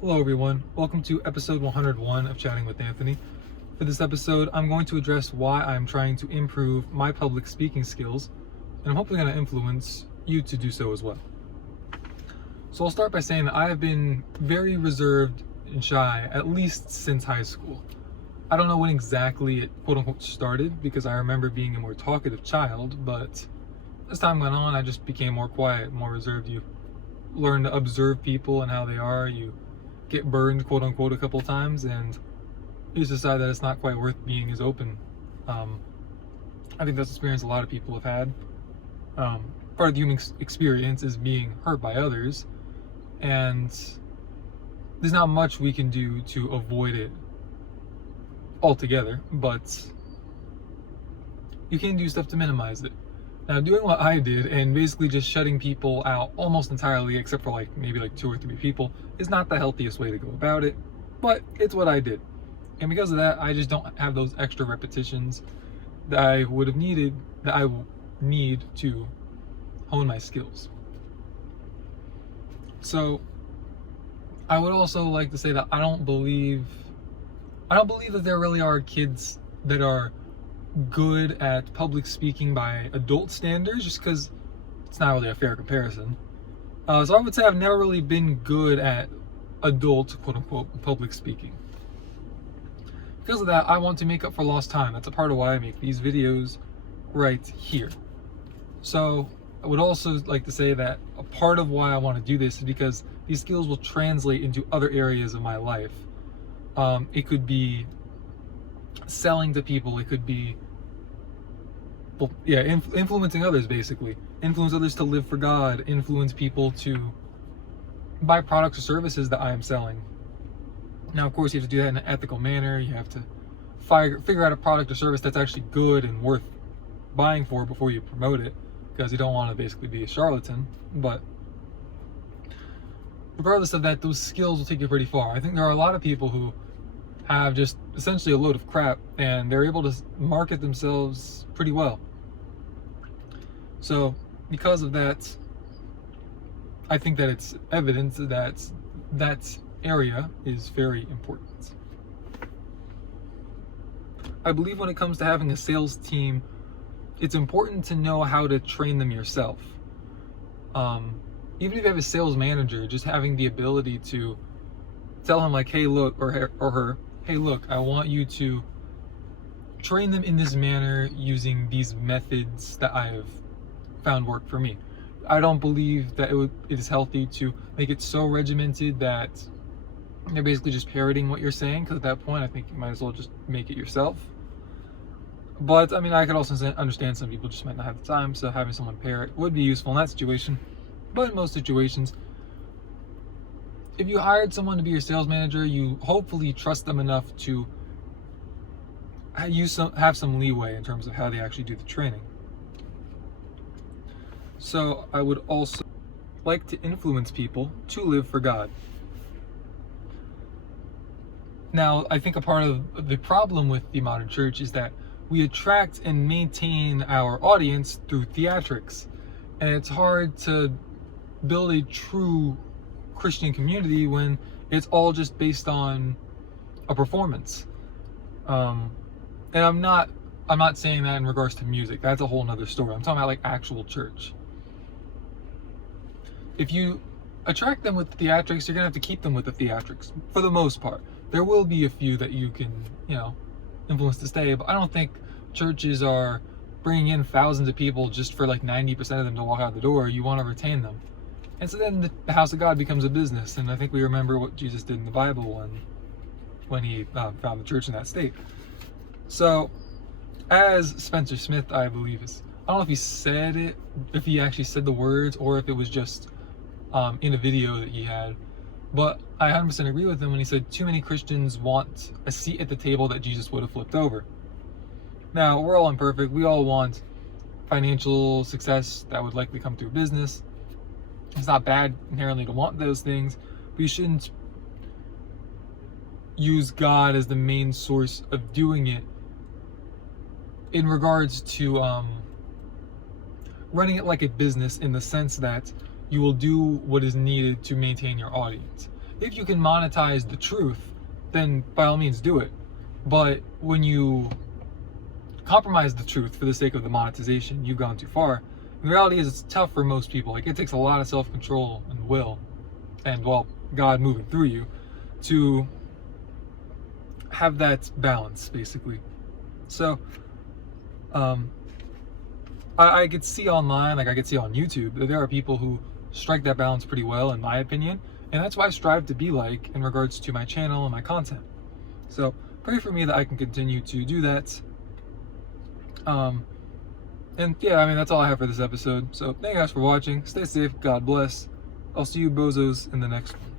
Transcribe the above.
Hello everyone, welcome to episode 101 of Chatting with Anthony. For this episode, I'm going to address why I'm trying to improve my public speaking skills, and I'm hopefully going to influence you to do so as well. So I'll start by saying that I have been very reserved and shy, at least since high school. I don't know when exactly it quote-unquote started, because I remember being a more talkative child, but as time went on, I just became more quiet, more reserved. You learn to observe people and how they are, you get burned quote unquote a couple times, and you just decide that it's not quite worth being as open. I think that's an experience a lot of people have had. Part of the human experience is being hurt by others, and there's not much we can do to avoid it altogether, but you can do stuff to minimize it. Now, doing what I did and basically just shutting people out almost entirely, except for maybe 2 or 3 people, is not the healthiest way to go about it, but it's what I did. And because of that, I just don't have those extra repetitions that I would have needed, that I need to hone my skills. So I would also like to say that I don't believe that there really are kids that are good at public speaking by adult standards, just because it's not really a fair comparison. So I would say I've never really been good at adult quote-unquote public speaking. Because of that, I want to make up for lost time. That's a part of why I make these videos right here. So I would also like to say that a part of why I want to do this is because these skills will translate into other areas of my life. It could be selling to people, it could be influencing others, basically. Influence others to live for God, influence people to buy products or services that I am selling. Now, of course, you have to do that in an ethical manner. You have to figure out a product or service that's actually good and worth buying for before you promote it, because you don't want to basically be a charlatan. But regardless of that, those skills will take you pretty far. I think there are a lot of people who have just essentially a load of crap, and they're able to market themselves pretty well. So because of that, I think that it's evident that that area is very important. I believe when it comes to having a sales team, it's important to know how to train them yourself. Even if you have a sales manager, just having the ability to tell him hey look, or her, hey look, I want you to train them in this manner using these methods that I have found work for me. I don't believe that it is healthy to make it so regimented that they're basically just parroting what you're saying, because at that point I think you might as well just make it yourself. But I mean, I could also understand some people just might not have the time, so having someone parrot would be useful in that situation. But in most situations, if you hired someone to be your sales manager, you hopefully trust them enough to have some leeway in terms of how they actually do the training. So I would also like to influence people to live for God. Now, I think a part of the problem with the modern church is that we attract and maintain our audience through theatrics. And it's hard to build a true Christian community when it's all just based on a performance. And I'm not saying that in regards to music. That's a whole nother story. I'm talking about actual church. If you attract them with theatrics, you're gonna have to keep them with the theatrics for the most part. There will be a few that you can, influence to stay, but I don't think churches are bringing in thousands of people just for 90% of them to walk out the door. You want to retain them. And so then the house of God becomes a business, and I think we remember what Jesus did in the Bible when he found the church in that state. So, as Spencer Smith, I believe, I don't know if he said it, if he actually said the words, or if it was just in a video that he had, but I 100% agree with him when he said too many Christians want a seat at the table that Jesus would have flipped over. Now, we're all imperfect. We all want financial success that would likely come through business. It's not bad inherently to want those things, but you shouldn't use God as the main source of doing it in regards to running it like a business, in the sense that you will do what is needed to maintain your audience. if you can monetize the truth, then by all means do it. But when you compromise the truth for the sake of the monetization, you've gone too far. And the reality is, it's tough for most people. Like, it takes a lot of self-control and will, and, well, God moving through you, to have that balance, basically. So, I could see online, like I could see on YouTube, that there are people who strike that balance pretty well, in my opinion, and that's what I strive to be like in regards to my channel and my content. So pray for me that I can continue to do that. And yeah, I mean, that's all I have for this episode. So thank you guys for watching. Stay safe. God bless. I'll see you bozos in the next one.